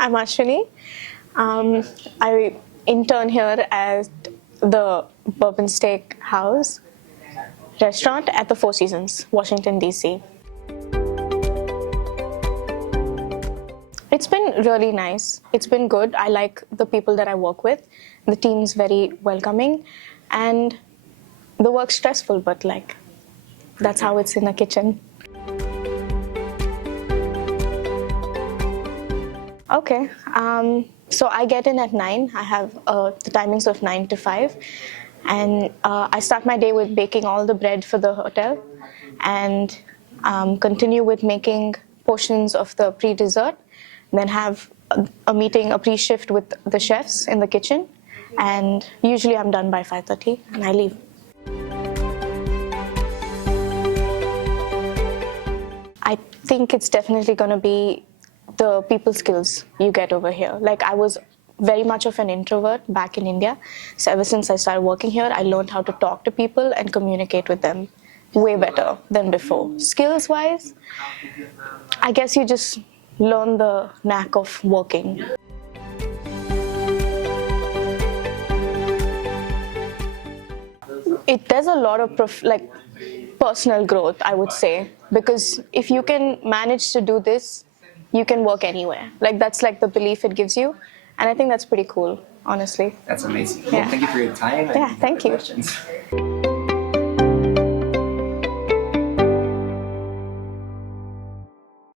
I'm Ashiwini. I intern here at the Bourbon Steak house restaurant at the Four Seasons, Washington D.C. It's been really nice. It's been good. I like the people that I work with. The team's very welcoming, and the work's stressful, but that's how it's in a kitchen. Okay, so I get in at 9. I have the timings of 9 to 5. And I start my day with baking all the bread for the hotel and continue with making portions of the pre-dessert. Then have a meeting, a pre-shift with the chefs in the kitchen. And usually I'm done by 5:30 and I leave. I think it's definitely going to be the people skills you get over here. I was very much of an introvert back in India. So ever since I started working here, I learned how to talk to people and communicate with them way better than before. Skills-wise, I guess you just learn the knack of working. There's a lot of personal growth, I would say, because if you can manage to do this, you can work anywhere. That's the belief it gives you. And I think that's pretty cool, honestly. That's amazing. Yeah. Well, thank you for your time. Yeah, thank you. Questions.